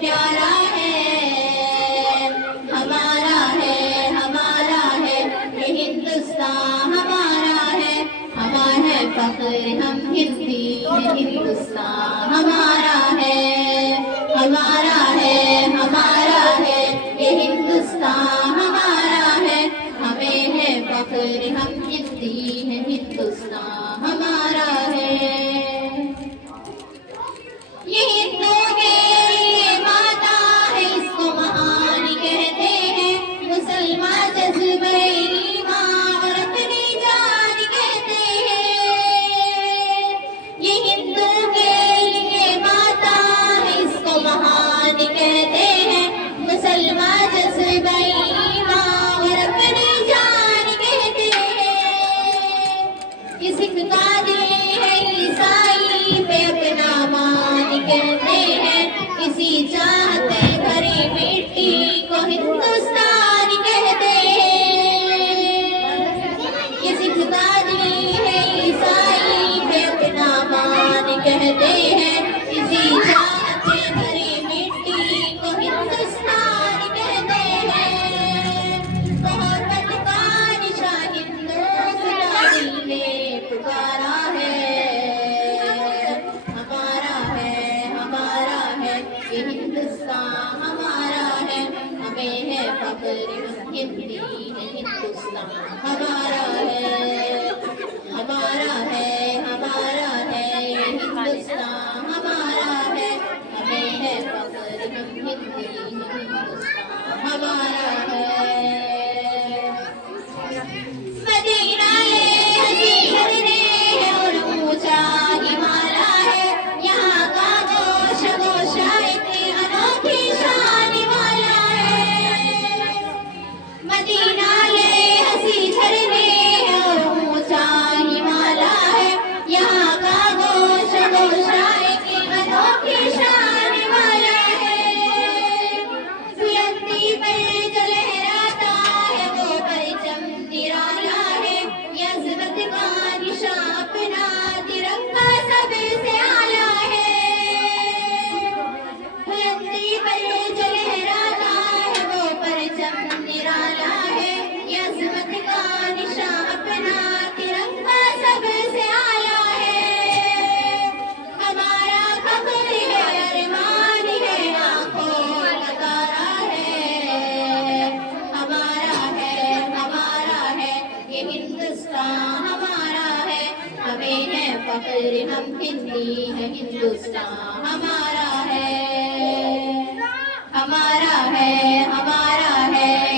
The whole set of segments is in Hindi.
प्यारा है हमारा है ये हिंदुस्तान हमारा है फख्र हम हिंदी हिंदुस्तान हमारा है ये हिंदुस्तान हमारा है हमें है फख्र हम हिंदी है हिंदुस्तान हमारा है ये हिंदू के लिए माता है इसको महान कहते हैं मुसलमान जज्बे ईमान और अपनी जान कहते हैं ये हिंदू के लिए माता है इसको महान कहते हैं मुसलमान जज्बे ईमान और अपनी जान कहते हैं ये सिख का दिल है ईसाई पे अपना मान कहते हैं इसी चाहते भरी मिट्टी को हिंदुस्तान कहते हैं ये सिख का दिल है ईसाई पे अपना मान कहते हैं इसी चाहते भरी मिट्टी को हिंदुस्तान कहते हैं मोहब्बत का निशान हिंदुस्तान दिल ने पुकारा है ये हिंदुस्तान हमारा है हमें है फख्र हिंदी है हिंदुस्तान हमारा है ये हिंदुस्तान हमारा है हमें है फख्र हम हिंदी है हिंदुस्तान हमारा है मदीना हसी झरने है और ऊंचा हिमालय है यहाँ का गोशा अनोखी शान वाला है मदीना ये हसी झरने है और ऊंचा हिमालय है यहाँ का गोशा अनोखी शान वाला है बुलंदी पे जो लहराता है वो परचम निराला है यज़्बत का निशान अपना तिरंगा सबसे आला है बुलंदी पर जो लहराता है वो परचम निराला है यज़्बत का निशान अपना तिरंगा सबसे आला है हमारा फख्र है अरमान है आंखों का तारा है हमारा है ये हिंदुस्तान हमारा है हमें है फख्र हम हिंदी है हिंदुस्तान हमारा है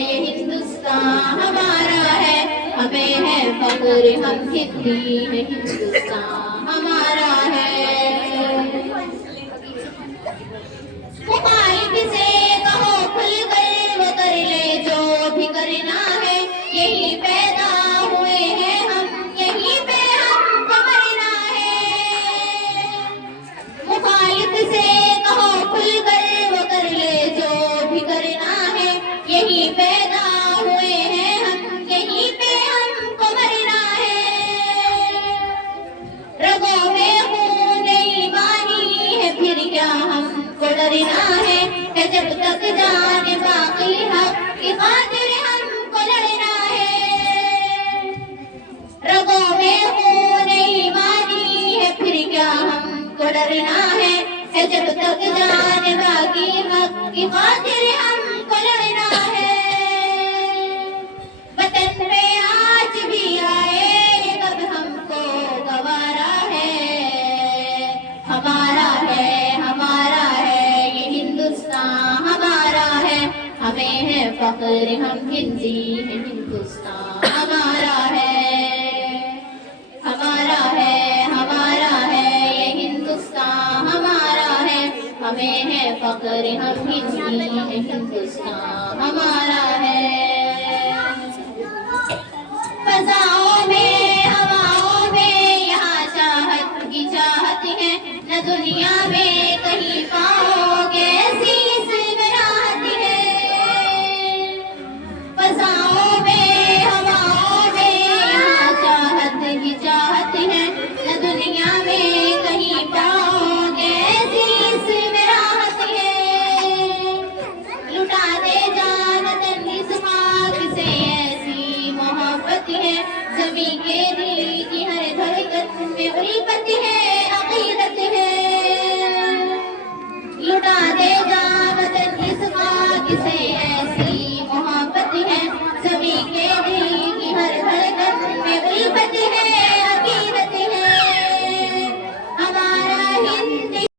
ये हिंदुस्तान हमारा है हमें है फख्र हम हिंदी है हिंदुस्तान हमारा है मुखालिफ से कहो खुलकर वो कर ले जो भी करना है यही पैदा हुए हैं हम यही पे हमको मरना है मुखालिफ से कहो खुलकर वो कर ले जो भी करना है यही पैदा हुए हैं हम यही पे हमको मरना है जब तक जान बाकी हक की खातिर हमको लड़ना है। वतन पे आज भी आए ये कब हमको गवारा है। हमारा है ये हिंदुस्तान हमारा है। हमें है फख्र हम हिंदी है हिंदुस्तान हमारा है। ये हिंदुस्तान हमारा है। हमें है फख्र हम हिंदी है हिंदुस्तान हमारा है। फजाओं में हवाओं में यहाँ चाहत की चाहत है। न दुनिया में कहीं पाओगे ऐसी इसमें राहत है। फजाओं में हवाओं में यहाँ चाहत की चाहत है। न दुनिया में कहीं पाओगे ऐसी इसमें राहत है। लुटा दे जान तन इस खाक से ऐसी मोहब्बत है। ज़मीं के दिल